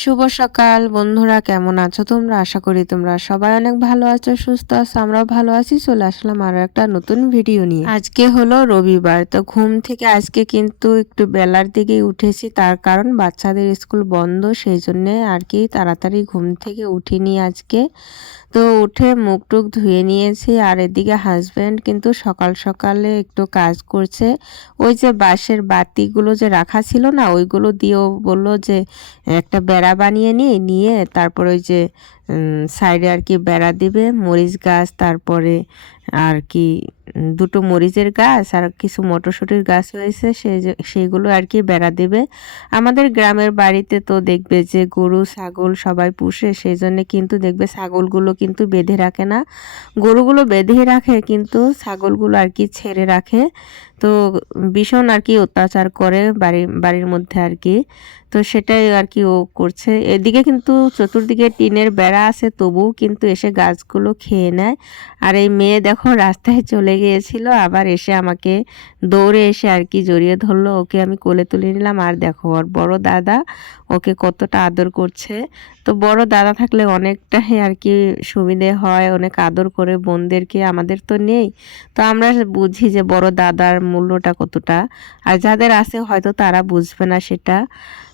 শুভ সকাল বন্ধুরা, কেমন আছো তোমরা? আশা করি তোমরা সবাই অনেক ভালো আছো, সুস্থ আছো। আমরাও ভালো আছি। চলে আসলাম আরো একটা নতুন ভিডিও নিয়ে। আজকে হলো রবিবার, তো ঘুম থেকে আজকে কিন্তু একটু বেলার দিকেই উঠেছি। তার কারণ বাচ্চাদের স্কুল বন্ধ, সেই জন্য আর কি তাড়াতাড়ি ঘুম থেকে উঠিনি আজকে। তো উঠে মুখ টুক ধুয়ে নিয়েছি। আর এদিকে হাজব্যান্ড কিন্তু সকাল সকালে একটু কাজ করছে। ওই যে বাঁশের বাতিগুলো যে রাখা ছিল না, ওইগুলো দিয়েও বললো যে একটা বেড়া বানিয়ে নিয়ে তারপর ওই যে সাইডে আর কি বেড়া দিবে। মরিচ গাছ, তারপরে আর কি দুটো মরিচের গাছ আর কিছু মটরশুঁটির গাছ হয়েছে, সেইগুলো আর কি বেড়া দেবে। আমাদের গ্রামের বাড়িতে তো দেখবে যে গরু ছাগল সবাই পুষে, সেই জন্য কিন্তু দেখবে ছাগলগুলো কিন্তু বেঁধে রাখে না, গরুগুলো বেঁধে রাখে কিন্তু ছাগলগুলো আর কি ছেড়ে রাখে। তো ভীষণ আর কি অত্যাচার করে বাড়ির মধ্যে আর কি। তো সেটাই আর কি ও করছে। এদিকে কিন্তু চতুর্দিকে টিনের বেড়া আছে, তবুও কিন্তু এসে গাছগুলো খেয়ে নেয়। আর এই মেয়ে দেখো রাস্তায় চলে গিয়েছিল, আবার এসে আমাকে দৌড়ে এসে আর কি জড়িয়ে ধরলো। ওকে আমি কোলে তুলে নিলাম। আর দেখো ওর বড় দাদা ওকে কতটা আদর করছে। তো বড় দাদা থাকলে অনেকটাই আর কি সুবিধে হয়, অনেক আদর করে বোনদেরকে। আমাদের তো নেই, তো আমরা বুঝি যে বড় দাদার মূল্যটা কতটা। আর যাদের আছে হয়তো তারা বুঝবে না সেটা।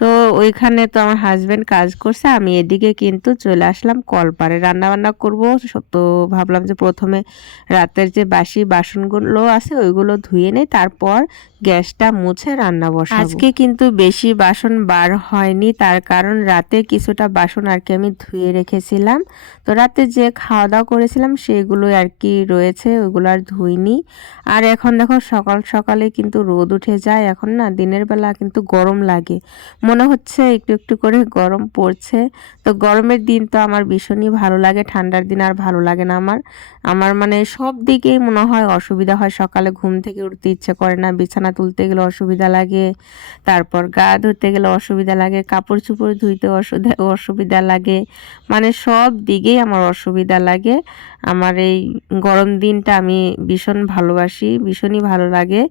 তো ওইখানে তো আমার হাজব্যান্ড কাজ করছে, আমি এদিকে কিন্তু চলে আসলাম কলপারে রান্না বান্না করবো। তো ভাবলাম যে প্রথমে রাতের যে বাসি বাসনগুলো আছে ওইগুলো ধুয়ে নেই, তারপর গ্যাসটা মুছে রান্না বসাবো। আজকে কিন্তু বেশি বাসন বার হয়নি, তার কারণ রাতে কিছুটা বাসন আর কি আমি ধুয়ে রেখেছিলাম। তো রাতে যে খাওয়া দাওয়া করেছিলাম সেগুলো আর কি রয়েছে, ওইগুলো আর ধুইনি। আর এখন দেখো সকাল সকালে কিন্তু রোদ উঠে যায়। এখন না দিনের বেলা কিন্তু গরম লাগে, মনে হচ্ছে একটু একটু করে গরম পড়ছে। তো গরমের দিন তো আমার ভীষণই ভালো লাগে, ঠান্ডার দিন আর ভালো লাগে না আমার। আমার মানে সব দিকেই মনে হয় অসুবিধা হয়। সকালে ঘুম থেকে উঠতে ইচ্ছে করে না, বিছানা তুলতে গেলে অসুবিধা লাগে, তারপর গা ধুতে গেলে অসুবিধা লাগে, কাপড় চোপড় ধুইতে অসুবিধা লাগে, মানে সব দিকেই আমার অসুবিধা লাগে। আমার এই গরম দিনটা আমি ভীষণ ভালোবাসি, ভীষণই ভালো লাগে।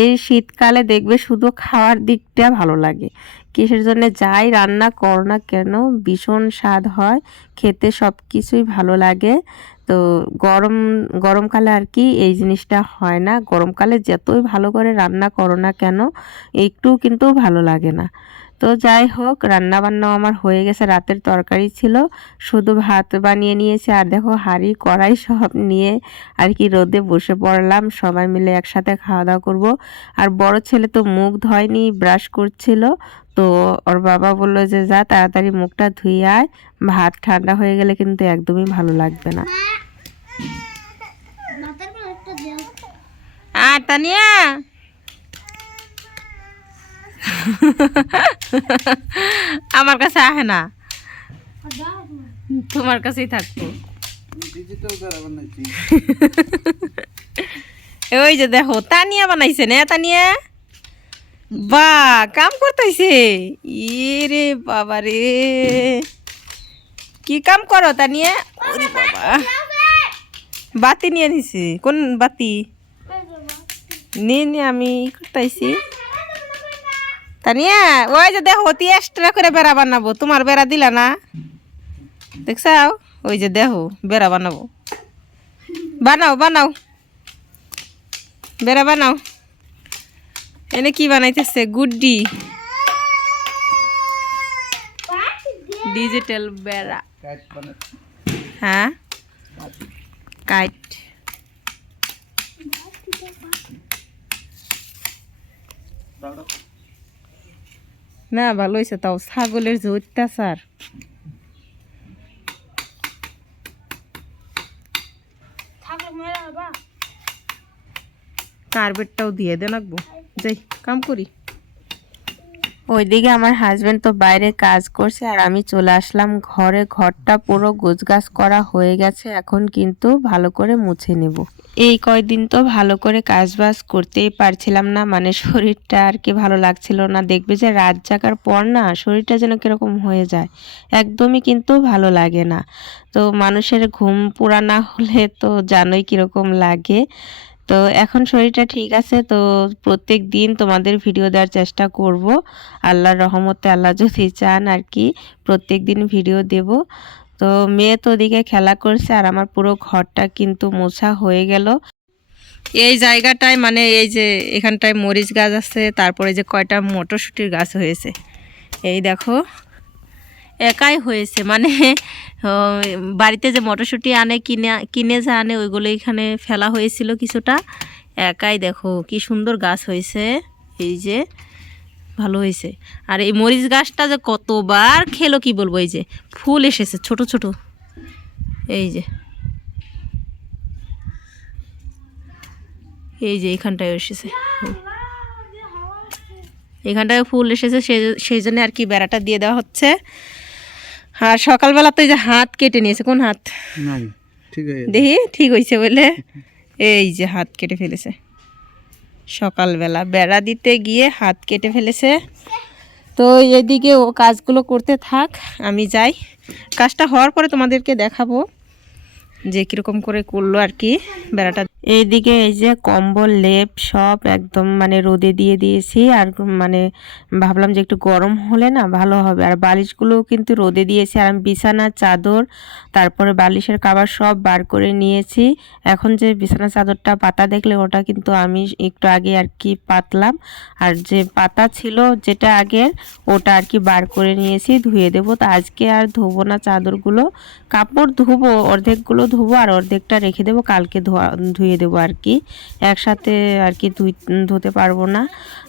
এই শীতকালে দেখবে শুধু খাওয়ার দিকটা ভালো লাগে, কিসের জন্য যাই রান্না করো না কেন ভীষণ স্বাদ হয়, খেতে সব কিছুই ভালো লাগে। তো গরমকালে আর কি এই জিনিসটা হয় না। গরমকালে যতই ভালো করে রান্না করো না কেন একটু কিন্তু ভালো লাগে না। তো যাই হোক, রান্না বান্নাও আমার হয়ে গেছে। রাতের তরকারি ছিল, শুধু ভাত বানিয়ে নিয়েছি। আর দেখো হাঁড়ি কড়াই সব নিয়ে আর কি রোদে বসে পড়লাম, সবাই মিলে একসাথে খাওয়া দাওয়া করব। আর বড় ছেলে তো মুখ ধোয়নি, ব্রাশ করছিল। তো ওর বাবা বললো যে যা তাড়াতাড়ি মুখটা ধুয়ে আয়, ভাত ঠান্ডা হয়ে গেলে কিন্তু একদমই ভালো লাগবে না। আর তানিয়া আমার কাছে আহে না, তোমার কাছেই থাকবো। ওই যে দেখো তানিয়া বানাইছে না, তানিয়া বা কাম করতেছে। ইরে বাবা রে, কি কাম করো তানিয়া? ওরে বাবা, বাতি নিয়ে নিছি। কোন বাতি? নিয়ে আমি করতেছি। তানিয়া ওই যে দেখো অতি এক্সট্রা করে বেড়া বানাবো, তোমার বেড়া দিলা না, দেখছাও? ওই যে দেখো বেড়া বানাবো, বানাও বানাও বেড়া বানাও। এনে কি বানাইতেছে? গুড্ডি ডিজিটাল বেড়া। হ্যাঁ কাইট। না ভালো হয়েছে, তাও ছাগলের যে অত্যাচার। কার্পেটটাও দিয়ে দেন রাখবো, যাই কাম করি। ওইদিকে আমার হাজবেন্ড তো বাইরে কাজ করছে, আর আমি চলে আসলাম ঘরে। ঘরটা পুরো গোছগাছ করা হয়ে গেছে, এখন কিন্তু ভালো করে মুছে নেব। এই কয়দিন তো ভালো করে কাজবাজ করতেই পারছিলাম না, মানে শরীরটা আর কি ভালো লাগছিল না। দেখবে যে রাত জাগার পর না শরীরটা যেন কিরকম হয়ে যায়, একদমই কিন্তু ভালো লাগে না। তো মানুষের ঘুম পুরা না হলে তো জানোই কিরকম লাগে। তো এখন শরীরটা ঠিক আছে, তো প্রত্যেক দিন তোমাদের ভিডিও দেওয়ার চেষ্টা করব। আল্লাহর রহমতে আল্লাহ যদি চান আর কি প্রত্যেক দিন ভিডিও দেব। তো মেয়ে তো ওদিকে খেলা করছে আর আমার পুরো ঘরটা কিন্তু মোছা হয়ে গেল। এই জায়গাটায় মানে এই যে এখানটায় মরিচ গাছ আছে, তারপরে যে কয়টা মটরশুঁটির গাছ হয়েছে এই দেখো, একাই হয়েছে। মানে বাড়িতে যে মটরশুঁটি আনে কিনে যা আনে ওইগুলো এখানে ফেলা হয়েছিল কিছুটা, একাই দেখো কি সুন্দর গাছ হয়েছে। এই যে ভালো হয়েছে। আর এই মরিচ গাছটা যে কতবার খেলো কি বলবো, এই যে ফুল এসেছে ছোট ছোট, এই যে এখানটায় এসেছে, এখানটায় ফুল এসেছে, সেই জন্য আর কি বেড়াটা দিয়ে দেওয়া হচ্ছে। আর সকালবেলা তো এই যে হাত কেটে নিয়েছে, কোন হাত দেখি ঠিক হয়েছে বলে, এই যে হাত কেটে ফেলেছে সকালবেলা বেড়া দিতে গিয়ে হাত কেটে ফেলেছে। তো এদিকে ও কাজগুলো করতে থাক, আমি যাই, কাজটা হওয়ার পরে তোমাদেরকে দেখাবো যে কীরকম করে করলো আর কি বেড়াটা। এইদিকে এই যে কম্বল লেপ সব একদম মানে রোদে দিয়ে দিয়েছি, আর মানে ভাবলাম যে একটু গরম হলে না ভালো হবে। আর বালিশগুলোও কিন্তু রোদে দিয়েছি, আর আমি বিছানা চাদর তারপরে বালিশের কাভার সব বার করে নিয়েছি। এখন যে বিছানা চাদরটা পাতা দেখলে ওটা কিন্তু আমি একটু আগে আর কি পাতলাম, আর যে পাতা ছিল যেটা আগের ওটা আর কি বার করে নিয়েছি, ধুয়ে দেবো। তো আজকে আর ধোবো না চাদরগুলো, কাপড় ধুবো অর্ধেকগুলো ধুবো আর অর্ধেকটা রেখে দেবো, কালকে ধুয়ে দেবো আর কি, একসাথে আর কি ধুতে পারবো না।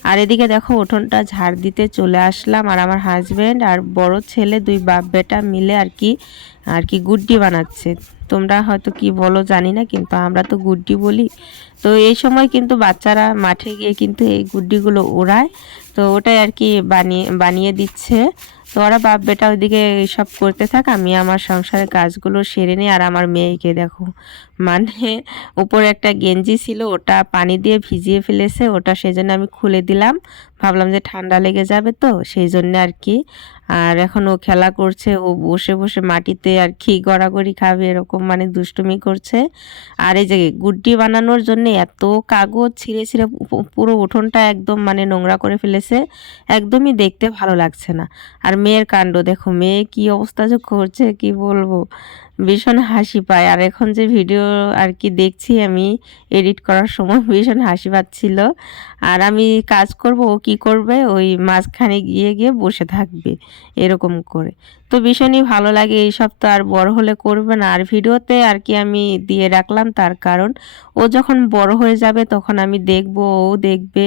আর এদিকে দেখো উঠোনটা ঝাড় দিতে চলে আসলাম, আর আমার হাজব্যান্ড আর বড় ছেলে দুই বাপ বেটা মিলে আর কি গুড্ডি বানাচ্ছে। তোমরা হয়তো কি বলো জানি না, কিন্তু আমরা তো গুড্ডি বলি। তো এই সময় কিন্তু বাচ্চারা মাঠে গিয়ে কিন্তু এই গুড্ডিগুলো ওড়ায়, তো ওটাই আর কি বানিয়ে দিচ্ছে। তো ওরা বাপ বেটা ওইদিকে সব করতে থাক, আমি আমার সংসারের কাজগুলো সেরে নিই। আর আমার মেয়েকে দেখো, মানে উপরে একটা গেঞ্জি ছিল ওটা পানি দিয়ে ভিজিয়ে ফেলেছে, ওটা সেজন্য আমি খুলে দিলাম, ভাবলাম যে ঠান্ডা লেগে যাবে তো সেই জন্য আর কি। আর এখন ও খেলা করছে, ও বসে বসে মাটিতে আর কি গড়াগড়ি খাবে এরকম মানে দুষ্টুমি করছে। আর এই যে গুড্ডি বানানোর জন্য এত কাগজ ছিঁড়ে ছিঁড়ে পুরো উঠোনটা একদম মানে নোংরা করে ফেলেছে, একদমই দেখতে ভালো লাগছে না। আর মেয়ের কাণ্ড দেখো, মেয়ে কি অবস্থা যে করছে কি বলবো, ভীষণ হাসি পায়। আর এখন যে ভিডিও আর কি দেখছি আমি এডিট করার সময় ভীষণ হাসি পাচ্ছিল। আর আমি কাজ করব, ও কি করবে ওই মাঝখানে গিয়ে গিয়ে বসে থাকবে এরকম করে। তো ভীষণই ভালো লাগে, এইসব তো আর বড় হলে করবে না। আর ভিডিওতে আর কি আমি দিয়ে রাখলাম তার কারণ ও যখন বড় হয়ে যাবে তখন আমি দেখব, ও দেখবে,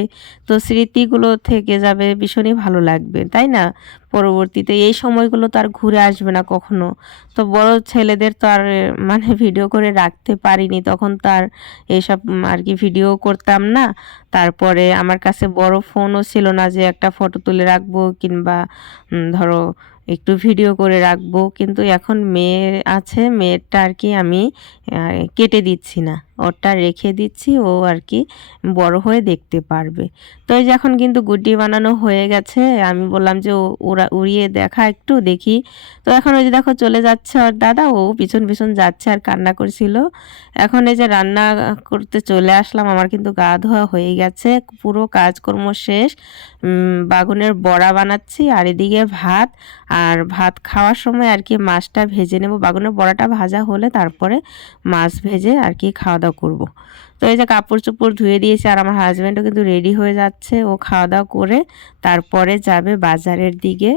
তো স্মৃতিগুলো থেকে যাবে, ভীষণই ভালো লাগবে তাই না। পরবর্তীতে এই সময়গুলো তো আর ঘুরে আসবে না কখনো। তো বড় ছেলেদের তো আর মানে ভিডিও করে রাখতে পারিনি, তখন তো আর এইসব আর কি ভিডিও করতাম না। তারপরে আমার কাছে বড় ফোনও ছিল না যে একটা ফটো তুলে রাখবো কিংবা ধরো একটু ভিডিও করে রাখবো। কিন্তু এখন মেয়ে আছে, মেয়েরটা আর কি আমি কেটে দিচ্ছি না, ওরটা রেখে দিচ্ছি, ও আর কি বড় হয়ে দেখতে পারবে। তো এই যে এখন কিন্তু গুড্ডি বানানো হয়ে গেছে, আমি বললাম যে ওরা উড়িয়ে দেখা একটু দেখি। তো এখন ওই যে দেখো চলে যাচ্ছে ওর দাদা, ও পিছন পিছন যাচ্ছে আর কান্না করছিল। এখন এই যে রান্না করতে চলে আসলাম, আমার কিন্তু গা ধোয়া হয়ে গেছে, পুরো কাজকর্ম শেষ। বাগুনের বড়া বানাচ্ছি আর এদিকে ভাত, আর ভাত খাওয়ার সময় আর কি মাছটা ভেজে নেব, বাগুনের বড়াটা ভাজা হলে তারপরে মাছ ভেজে আর কি খাওয়া দাওয়া করবো। তো এই যে কাপড় চোপড় ধুয়ে দিয়েছি, আর আমার হাজব্যান্ডও কিন্তু রেডি হয়ে যাচ্ছে, ও খাওয়া দাওয়া করে তারপরে যাবে বাজারের দিকে।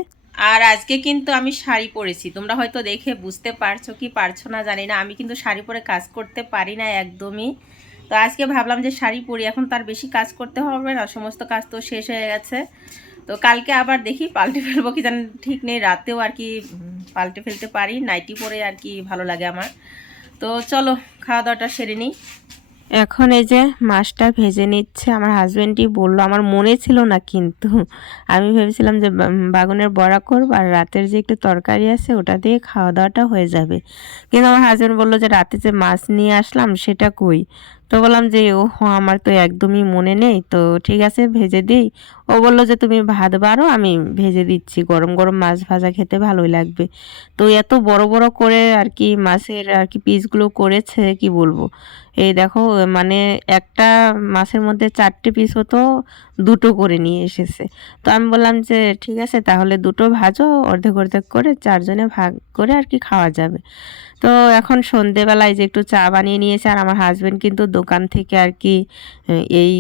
আর আজকে কিন্তু আমি শাড়ি পরেছি, তোমরা হয়তো দেখে বুঝতে পারছো কি পারছো না জানি না, আমি কিন্তু শাড়ি পরে কাজ করতে পারি না একদমই। তো আজকে ভাবলাম যে শাড়ি পরি, এখন তার বেশি কাজ করতে হবে না, সমস্ত কাজ তো শেষ হয়ে গেছে। তো কালকে আবার দেখি পাল্টে ফেলবো কি জানি ঠিক নেই, রাতেও আর কি পাল্টে ফেলতে পারি, নাইটি পরে আর কি ভালো লাগে আমার। তো চলো খাওয়া দাওয়াটা সেরে নিই। এখন এই যে মাছটা ভেজে নিচ্ছে, আমার হাজব্যান্ডই বললো, আমার মনে ছিল না, কিন্তু আমি ভেবেছিলাম যে বাগুনের বড়া করব আর রাতের যে একটু তরকারি আছে ওটা দিয়ে খাওয়া দাওয়াটা হয়ে যাবে। কিন্তু আমার হাজব্যান্ড বললো যে রাতে যে মাছ নিয়ে আসলাম সেটা কই। তো বললাম যে ও আমার তো একদমই মনে নেই, তো ঠিক আছে ভেজে দিই। ও বললো যে তুমি ভাত বাড়ো, আমি ভেজে দিচ্ছি, গরম গরম মাছ ভাজা খেতে ভালোই লাগবে। তো এত বড় বড় করে আর কি মাছের আর কি পিসগুলো করেছে, কি বলবো। এই দেখো, মানে একটা মাছের মধ্যে 4টে পিস হতো, 2টো করে নিয়ে এসেছে। তো আমি বললাম যে ঠিক আছে তাহলে 2টো ভাজো, অর্ধেক অর্ধেক করে 4জনে ভাগ করে আর কি খাওয়া যাবে। তো এখন সন্ধেবেলায় যে একটু চা বানিয়ে নিয়েছে, আর আমার হাজবেন্ড কিন্তু দোকান থেকে আর কি এই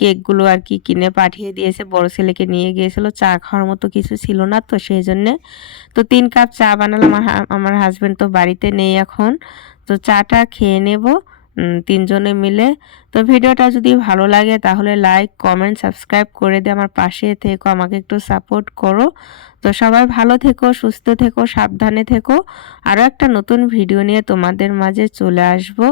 কেকগুলো আর কি কিনে পাঠিয়ে দিয়েছে, বড় ছেলেকে নিয়ে গিয়েছিল। চা খাওয়ার মতো কিছু ছিল না, তো সেই জন্যে তো 3 কাপ চা বানালাম। আমার হাজবেন্ড তো বাড়িতে নেই এখন, তো চাটা খেয়ে নেব 3জনে মিলে। তো ভিডিওটা যদি ভালো লাগে তাহলে লাইক কমেন্ট সাবস্ক্রাইব করে দিয়ে আমার পাশে থেকো, আমাকে একটু সাপোর্ট করো। তো সবাই ভালো থেকো, সুস্থ থেকো, সাবধানে থেকো। আরও একটা নতুন ভিডিও নিয়ে তোমাদের মাঝে চলে আসবো।